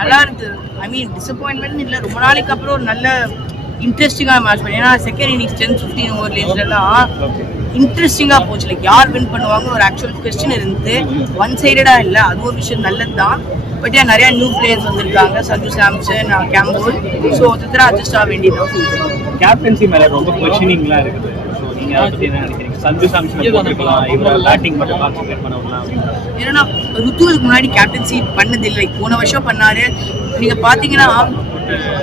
நல்லா இருக்கு. ஐ மீன் டிசப்பாயின்மெண்ட் இல்லை, ரொம்ப நாளைக்கு அப்புறம் ஒரு நல்ல இன்ட்ரெஸ்டிங்காக மேட்ச் பண்ணி. ஏன்னா செகண்ட் இன்னிங்ஸ் 10-15 ஓவர் ரேஞ்சிலலாம் இன்ட்ரெஸ்டிங்காக போச்சு. லைக் யார் வின் பண்ணுவாங்க ஒரு ஆக்சுவல் கொஸ்டின் இருந்து ஒன் சைடடாக இல்லை, அது ஒரு விஷயம் நல்லது தான். பட் ஏன் நிறையா நியூ பிளேயர்ஸ் வந்திருக்காங்க, சஞ்சு சாம்சன், கேம்போல். ஸோ ஒருத்தர் அட்ஜஸ்ட் ஆக வேண்டியதான். கேப்டன்சி மேலே ரொம்ப கொஸ்டினிங்லாம் இருக்குது. ஸோ நீங்கள் அதை பற்றி என்ன நினைக்கிறீங்க? சஞ்சு சாம்சன் போட்டுக்கலாம், இவங்க பேட்டிங் மட்டும் கான்சன்ட்ரேட் பண்ண விடலாம். ஏன்னா ருத்துவுக்கு முன்னாடி கேப்டன்சி பண்ணதில்லை, போன வருஷம் பண்ணாரு. நீங்க பாத்தீங்கன்னா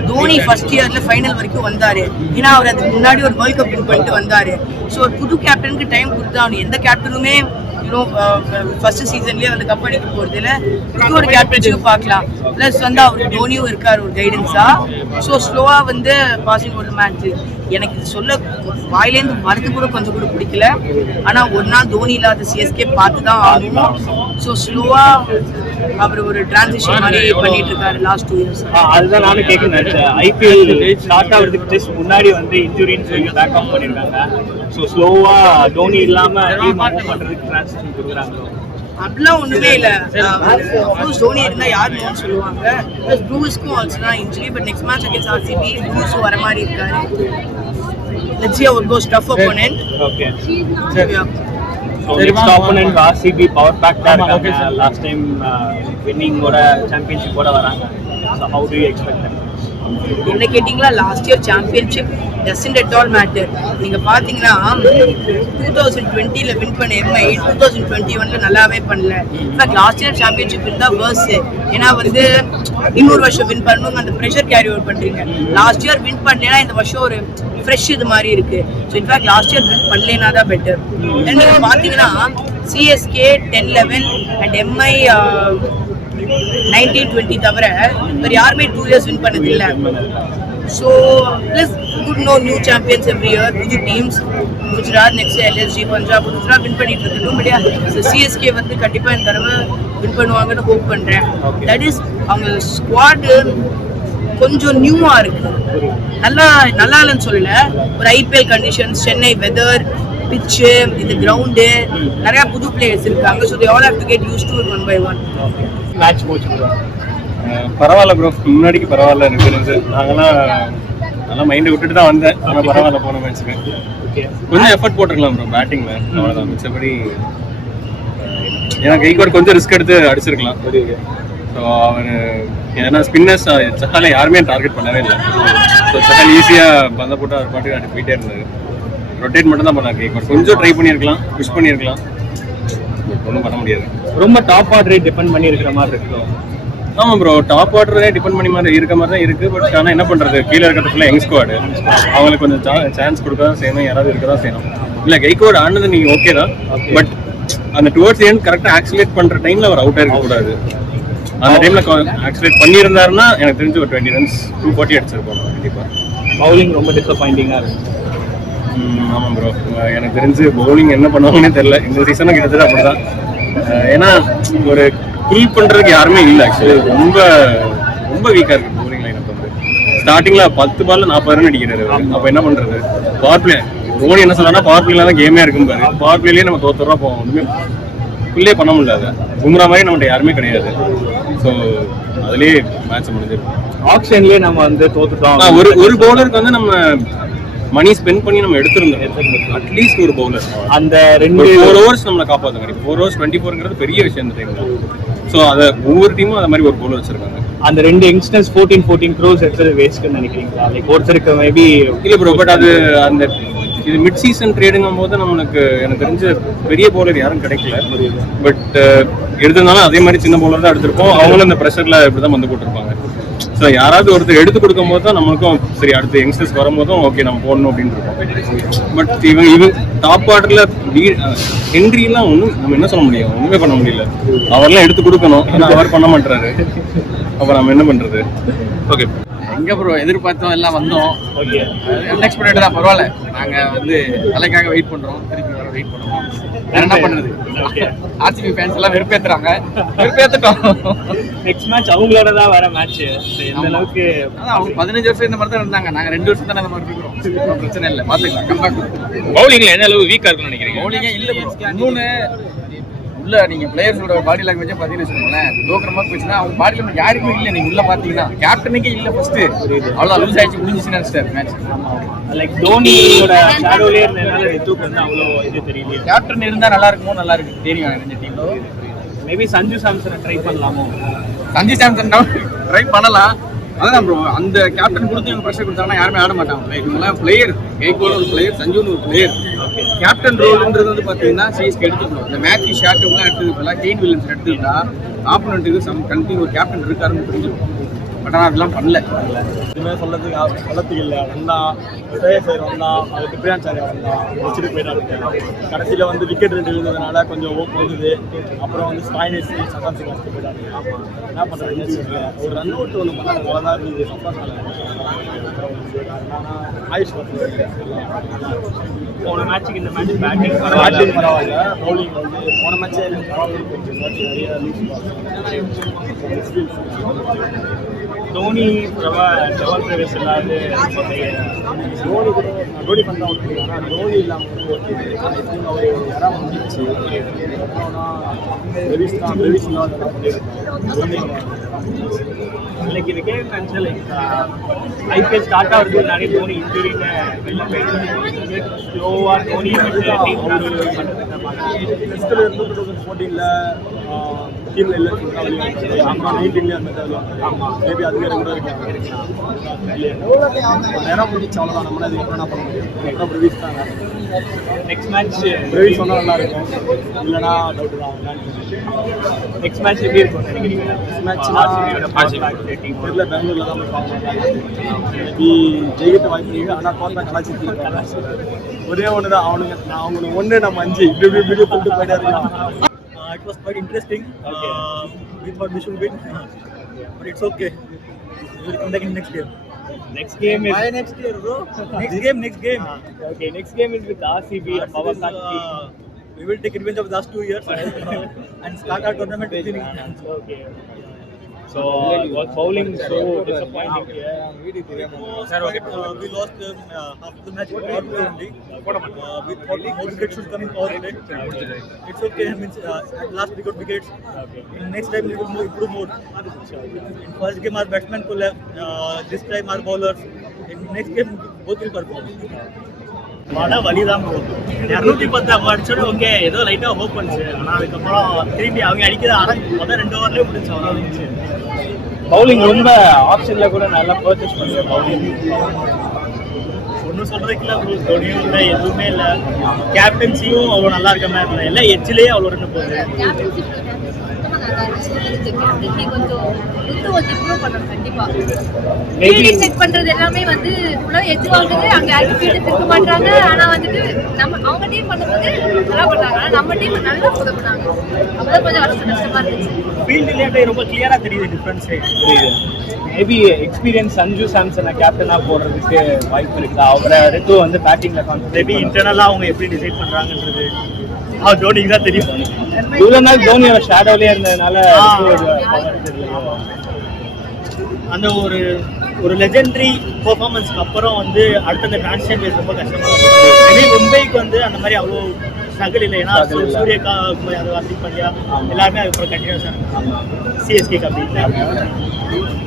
தோனி ஃபர்ஸ்ட் இயர்ல ஃபைனல் வரைக்கும் வந்தாரு. ஏன்னா அவர் அதுக்கு முன்னாடி ஒரு வேர்ல்ட் கப் வின் பண்ணிட்டு வந்தாரு. ஸோ ஒரு புது கேப்டனுக்கு டைம் கொடுத்தாங்க. எந்த கேப்டனுமே ஃபர்ஸ்ட் சீசன்லயே வந்து கப் அடிக்க போறதுல ஒரு கேப்டன்ஷிப் பார்க்கலாம். பிளஸ் வந்து அவருக்கு தோனியும் இருக்காரு ஒரு கைடன்ஸா. ஸோ ஸ்லோவா வந்து பாசிங் ஒரு மேட்ச். எனக்கு இது சொல்ல வாயிலேருந்து வரது கூட கொஞ்சம் கூட பிடிக்கல. ஆனா ஒரு நாள் தோனி இல்லாத சிஎஸ்கே பார்த்து தான் ஆகணும். ஸோ ஸ்லோவா அவர் ஒரு டிரான்சிஷன் மாதிரி பண்ணிட்டு இருக்காரு லாஸ்ட் 2 இயர்ஸ். அதுதான் நானும் கேட்க நினைச்சேன். ஐபிஎல் ஸ்டார்ட் ஆகிறதுக்கு ஜஸ்ட் முன்னாடி வந்து இன்ஜுரின்னு சொல்லி பேக் ஆஃப் பண்ணியிருக்காங்க. ஸோ ஸ்லோவா தோனி இல்லாம டீம் மூவ் பண்றதுக்கு டிரான்சிஷன் கொடுக்குறாங்களோ? அப்படிலாம் ஒண்ணுமே இல்லை. தோனி இருந்தா யாருன்னு சொல்லுவாங்க. பிளஸ் ப்ரூஸ்க்கும் ஆல்சோ தான் injury. But next match against RCB ப்ரூஸும் வர மாதிரி இருக்காரு. Let's see how it goes. Tough opponent. Okay. So next opponent RCB power pack தான் இருக்காங்க. Last time winning ஓட championship ஓட வராங்க. So how do you expect them? என்ன கேட்டிங்களா, last year championship doesn't at all matter. நீங்க பாத்தீங்கன்னா 2020ல வின் பண்ண எம்ஐ 2021ல நல்லாவே பண்ணல. இன்ஃபேக்ட் லாஸ்ட் இயர் சாம்பியன்ஷிப் இருந்தா வேர்ஸ். ஏன்னா வந்து இன்னொரு வருஷம் வின் பண்ணணும், அந்த ப்ரெஷர் கேரி ஓவர் பண்றீங்க. லாஸ்ட் இயர் வின் பண்ணேன்னா இந்த வருஷம் ஒரு ஃப்ரெஷ் இது மாதிரி இருக்கு. So in fact last year win பண்ணலேனா தான் பெட்டர். நீங்க பாத்தீங்கன்னா சிஎஸ்கே 10-11 அண்ட் எம்ஐ 19-20 தவிர வேறு யாருமே 2 இயர்ஸ் வின் பண்ணது இல்லை. So plus good no new champions every year, புது teams. Gujarat next LSG, Punjab Gujarat win பண்ணிட்டு இருக்கட்டும். பட் சிஎஸ்கே வந்து கண்டிப்பாக இந்த தடவை வின் பண்ணுவாங்கன்னு ஹோப் பண்ணுறேன். தட் இஸ் அவங்க ஸ்குவாடு கொஞ்சம் நியூவா இருக்கு. நல்லா இல்லைன்னு சொல்லல. ஒரு ஐபிஎல் கண்டிஷன்ஸ், சென்னை வெதர், பிச்சு, இந்த கிரவுண்டு, நிறைய புது பிளேயர்ஸ் இருக்காங்க. So they all have to get used to it one by one. Match போச்சு பரவாயில்ல ப்ரோ, முன்னாடிக்கு பரவாயில்ல இருக்கிறது. நாங்களாம் நல்லா மைண்டை விட்டுட்டு தான் வந்தேன். ஆனால் பரவாயில்ல போன மேட்ச்சுக்கு கொஞ்சம் எஃபர்ட் போட்டிருக்கலாம் ப்ரோ பேட்டிங்கில். அவ்வளோதான், மிச்சபடி ஏன்னா கைக்கோட் கொஞ்சம் ரிஸ்க் எடுத்து அடிச்சிருக்கலாம். ஸோ அவர் ஏன்னா ஸ்பின்னர்ஸ் சஹால யாருமே டார்கெட் பண்ணவே இல்லை. ஸோ சஹால் ஈஸியாக பந்த போட்டு அவர் பாட்டுக்கு அடி போயிட்டே இருந்தார். ரொட்டேட் மட்டும் தான் பண்ணார். கைக்கோட் கொஞ்சம் ட்ரை பண்ணியிருக்கலாம், புஷ் பண்ணியிருக்கலாம். ஒன்றும் பண்ண முடியாது. ரொம்ப டாப் ஆர்டரே டிபெண்ட் பண்ணி இருக்கிற மாதிரி இருக்கும். ஆமாம் ப்ரோ, டாப் ஆர்டரே டிபெண்ட் பண்ணி மாதிரி இருக்க மாதிரி தான் இருக்குது. பட் ஆனால் என்ன பண்ணுறது, கீழே இருக்கிறதுக்குள்ள யங் ஸ்குவாடு, அவங்களுக்கு கொஞ்சம் சான்ஸ் கொடுக்க தான் செய்யணும், யாராவது இருக்க தான் செய்யணும். இல்லை கைக்கோட் ஆனது நீங்கள் ஓகே தான். பட் அந்த டுவர்ட்ஸ் எண்ட் கரெக்டாக ஆக்சிலேட் பண்ணுற டைமில் அவர் அவுட்டாக இருக்கக்கூடாது. அந்த டைமில் ஆக்சிலேட் பண்ணியிருந்தாருன்னா எனக்கு தெரிஞ்சு ஒரு 20 runs 240 அடிச்சிருப்போம் கண்டிப்பாக. பவுலிங் ரொம்ப டிசப்பாயிண்டிங்காக இருக்குது. ஆமாம் ப்ரோ, எனக்கு தெரிஞ்சு பவுலிங் என்ன பண்ணுவாங்கன்னே தெரியல. இந்த சீசனும் கிட்டத்தட்ட அப்படி தான். ஏன்னா ஒரு புல் பண்ணுறதுக்கு யாருமே இல்லை. ஆக்சுவலி ரொம்ப ரொம்ப வீக்காக இருக்குது பவுலிங் லைன். அப்போ வந்து ஸ்டார்டிங்கில் 10 பால்ல 40 ரன் அடிக்கிறாரு. அப்போ என்ன பண்ணுறது? பவர் பிளே தோனி என்ன சொல்றாருன்னா பவர் பிளேல தான் கேமே இருக்கும் பாரு. பவர் பிளேலேயே நம்ம தோத்துறா போவோம், ஒன்றுமே ஃபுல்லே பண்ண முடியாது. பும்ரா மாதிரி நம்மகிட்ட யாருமே கிடையாது. ஸோ அதுலேயே மேட்ச் முடிஞ்சிருக்கும். ஆப்ஷன்லேயே நம்ம வந்து தோத்துட்டோம். ஒரு பவுலருக்கு வந்து நம்ம மணி ஸ்பெண்ட் பண்ணி நம்ம எடுத்திருந்தோம். அட்லீஸ்ட் ஒரு பவுலர் அந்த 4 overs நம்மளை காப்பாற்றுங்க. 4 overs 24ங்கிறது பெரிய விஷயம் இந்த டைமில். ஸோ அதை ஒவ்வொரு டீமும் அந்த மாதிரி ஒரு பவுலர் வச்சிருக்காங்க. அந்த 2 யங்ஸ்டர்ஸ் 14 crores எடுத்தது வேஸ்ட்னு நினைக்கிறீங்களா? லைக் ஒருத்தருக்கு மேபி இல்லை ப்ரோ. பட் அது அந்த இது மிட் சீசன் ட்ரேடுங்கும் போது நம்மளுக்கு எனக்கு தெரிஞ்ச பெரிய பவுலர் யாரும் கிடைக்கல. பட் எடுத்திருந்தாலும் அதே மாதிரி சின்ன பவுலர் தான் எடுத்திருப்போம். அவங்களும் இந்த ப்ரெஷரில் இப்படி தான் வந்து போட்டிருப்பாங்க. ஸோ யாராவது ஒருத்தர் எடுத்து கொடுக்கும் போது தான் நம்மளுக்கும் சரி அடுத்த யங்ஸ்டர்ஸ் வரும்போதும் ஓகே நம்ம போடணும் அப்படின்னு இருக்கோம். பட் இவங்க டாப் ஆர்டரில் ஹென்ரிலாம் ஒன்றும் நம்ம என்ன சொல்ல முடியும், ஒன்றுமே பண்ண முடியல. அவரெல்லாம் எடுத்து கொடுக்கணும், ஆனால் அவர் பண்ண மாட்டாரு. அப்போ நம்ம என்ன பண்ணுறது? ஓகே, எங்கே ப்ரோ எதிர்பார்த்தோம் எல்லாம் வந்தோம். ஓகே, அன்எக்ஸ்பெக்டட் தான். பரவாயில்ல, நாங்கள் வந்து தலைக்காக வெயிட் பண்ணுறோம், திருப்பி வர வெயிட் பண்ணுறோம். வேற என்ன பண்ணுறது? ஆர்சிபி ஃபேன்ஸ் எல்லாம் வெறுப்பேற்றுறாங்க, வெறுப்பேற்றுட்டோம். நெக்ஸ்ட் மேட்ச் அவங்களோட தான் வர மேட்ச். இந்த அளவுக்கு அதான் அவங்க 15 வருஷம் இந்த மாதிரி தான் இருந்தாங்க. நாங்கள் 2 வருஷம் தான் இந்த மாதிரி இருக்கிறோம். பிரச்சனை இல்லை, பார்த்துக்கலாம். கம்பேக். பவுலிங்கில் என்ன அளவு வீக்காக இருக்குன்னு நினைக்கிறீங்க? பவுலிங்கே இல்லை ப்ரோ. இன்னொன்று உள்ள நீங்க பிளேயர்ஸோட பாடி லாங்குவேஜே பார்த்தீங்கன்னு வச்சுக்கோங்களேன், தோக்குற மாதிரி போச்சுன்னா அவங்க பாடி லாங்குவேஜ் யாருக்குமே இல்லை. நீங்க உள்ள பார்த்தீங்கன்னா கேப்டனுக்கே இல்லை ஃபர்ஸ்ட், அவ்வளோ லூஸ் ஆயிடுச்சு, முடிஞ்சிச்சுன்னு நினைச்சிட்டாரு மேட்ச். லைக் தோனியோட ஷேடோலே இருந்ததுனால ரித்துக்கு வந்து அவ்வளோ இது தெரியல. கேப்டன் இருந்தால் நல்லா இருக்குமோ, நல்லா இருக்கு தெரியும் இந்த டீம்ல. மேபி சஞ்சு சாம்சனை ட்ரை பண்ணலாமோ? சஞ்சு சாம்சன் ட்ரை பண்ணலாம். அதான் ப்ரோ, அந்த கேப்டன் கொடுத்து இவங்க ப்ரெஷர் கொடுத்தாங்கன்னா யாருமே ஆட மாட்டாங்க. இவங்கெல்லாம் பிளேயர், கெய்க்வாட் ஒரு பிளேயர், சஞ்சுன்னு ஒரு பிளேயர். கேப்டன் ரோல்ன்றது வந்து பார்த்தீங்கன்னா சிஎஸ்கே எடுத்துக்கணும். இந்த மேட்ச் ஷாட்டுலாம் எடுத்துக்கலாம், கெயின் வில்லியம்ஸ் எடுத்துக்கிட்டா ஆப்போனண்ட்டுக்கு கண்டினியூ ஒரு கேப்டன் இருக்காருன்னு புரிஞ்சுக்கணும். பட் ஆனால் அதெல்லாம் பண்ணல. இதுமாதிரி சொல்லத்துக்கு இல்லை. வந்தான் சேர் வந்தான், அதுக்கு பிரியாச்சாரியா வந்தான், வச்சுட்டு போயிட்டாங்க. கடைசியில் வந்து விக்கெட் 2 விழுந்ததுனால கொஞ்சம் ஓப் போகுது. அப்புறம் வந்து ஸ்பாயினேஸ் சதான் சிங் வச்சுட்டு போயிட்டாங்க. என்ன பண்ணுறது, ஒரு ரன் அவுட் ஒன்று பண்ணாங்க, அவ்வளோதான் இருந்தது. ஆயுஷ் போன மேட்ச்சுக்கு இந்த மேட்ச் பேட்டிங் பரவாயில்ல, பவுலிங் வந்து போன மேட்சே நிறைய தோனி ஜவால் பிரவேஷ் இல்லாத தோனி கூட தோனி பண்ண ஓகே, ஆனால் தோனி இல்லாமல் ஓகே அவர் யாராவது வந்துச்சு. பிரவீஷ் இல்லாத லைக் இது கேம் நினச்சி லைக் ஐபிஎல் ஸ்டார்ட் ஆகுறது நிறைய தோனி இன்ஜுரியில் வெளில போயிட்டு ஸ்லோவாக தோனி டெஸ்ட்டில் இருந்து 2014 டீமில் இல்லை, அப்புறம் 19 அந்த ஆமாம் மேபி அதுவே கூட இருக்காங்க. நேரம் முடிச்சு அவ்வளோதான், நம்மளால இது என்ன பண்ண முடியும். அப்புறம் பிரவீஷ் தாங்க. நெக்ஸ்ட் மேட்ச் பிரவீஷ் சொன்னால் நல்லா இருக்கும், இல்லைனா டவுட் தான். நெக்ஸ்ட் மேட்ச் எப்படி இருக்கும் நினைக்கிறீங்க? நெக்ஸ்ட் மேட்ச் தெரியல, பெங்களூரில் தான் போய் பார்க்கணும். மேபி ஜெயிக்கிட்ட வாய்ப்பு இருக்குது, ஆனால் கோத்தா கலாச்சி ஒரே ஒன்று தான் அவனுக்கு ஒன்று நம்ம 5 இப்படி சொல்லிட்டு போயிட்டே இருக்கலாம். It was quite interesting. We thought we should win, but it's okay. We will come back in next game. Next game is Why next year, bro? Next game. okay. Next game is with RCB. Power cut team. We will take revenge of the last 2 years and start our tournament with winning. Okay. So was bowling so disappointing? We lost half the match with power play only. We thought more wickets should come in power play. It's okay. I mean, at last we got wickets. In next time we will improve more. In first game our batsmen could have. This time our bowlers. In next game both will perform. மழை வலிதான் போகுது. 210 அவங்க அடிச்சோட okay, ஏதோ லைட்டாக hope பண்ணுச்சு. ஆனால் அதுக்கப்புறம் திரும்பி அவங்க அடிக்கிறது முதல் 2 ஓவர்லேயே முடிச்சு அவ்வளோ. பவுலிங் ரொம்ப ஆப்ஷனில் கூட நல்லா பர்ச்சேஸ் பண்ணுறேன். பவுலிங் ஒன்றும் சொல்கிறதுக்கு இல்லை, தோனியும் இல்லை, எதுவுமே இல்லை. கேப்டன்சியும் அவ்வளோ நல்லா இருக்க மாதிரி இல்லை, எல்லாம் எச்சிலேயே அவ்வளோ ரெண்டு போகுது. செட் பண்றது எல்லாமே வந்து எஜ் வாங்குது, அங்க யாரும் ஃபீல்டு திருக்க மாட்டாங்க. ஆனா வந்துட்டு நம்ம அவங்க டீம் பண்ணும்போது நல்லா பண்ணாங்க, ஆனா நம்ம டீம் நல்லா ஃபாலோ பண்ணாங்க. அப்பதான் கொஞ்சம் கஷ்டமா இருந்துச்சு. ஃபீல்டுலேயே ரொம்ப கிளியரா தெரியுது டிஃபரன்ஸே. மேபி எக்ஸ்பீரியன்ஸ் சஞ்சு சாம்சனை கேப்டனா போடுறதுக்கு வாய்ப்பு இருக்குதா? அவரை ரித்து வந்து பேட்டிங்ல மேபி இன்டர்னலா அவங்க எப்படி டிசைட் பண்றாங்கன்றது தோனிக்கு தான் தெரியும். இவ்வளவு நாள் தோனியோட ஷேடோலயே இருந்ததுனால அந்த ஒரு லெஜெண்டரி பெர்ஃபார்மன்ஸ்க்கு அப்புறம் வந்து அடுத்த டிரான்சிஷன் பேஸ் ரொம்ப கஷ்டமா இருந்துச்சு. மும்பைக்கு வந்து அந்த மாதிரி அவ்வளோ ஸ்ட்ரகிள் இல்லை, ஏன்னா சூரியக்கா அது ஹர்திக் பாண்டியா எல்லாருமே அதுக்கப்புறம் கண்டினியூஸாக இருக்காங்க. சிஎஸ்கேக்கு அப்படி இல்லை.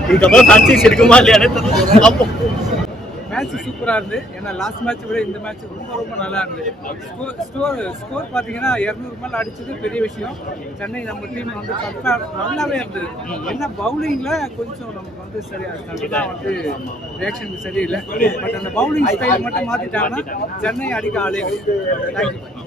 இதுக்கப்புறம் சான்சஸ் இருக்குமா இல்லையானு பார்ப்போம். மேட்ச் சூப்பராக இருந்து, ஏன்னா லாஸ்ட் மேட்ச் விட இந்த மேட்ச் ரொம்ப நல்லா இருந்தது. ஸ்கோர் பார்த்தீங்கன்னா 200 மேலே அடிச்சது பெரிய விஷயம். சென்னை நம்ம டீம் வந்து நல்லாவே இருந்தது. என்ன பவுலிங்கில் கொஞ்சம் நமக்கு வந்து சரியாக வந்து ரியாக்ஷன் சரியில்லை. பட் அந்த பவுலிங் ஸ்டைல் மட்டும் மாற்றிட்டாங்கன்னா சென்னை அடிக்க ஆளே. தேங்க்யூ.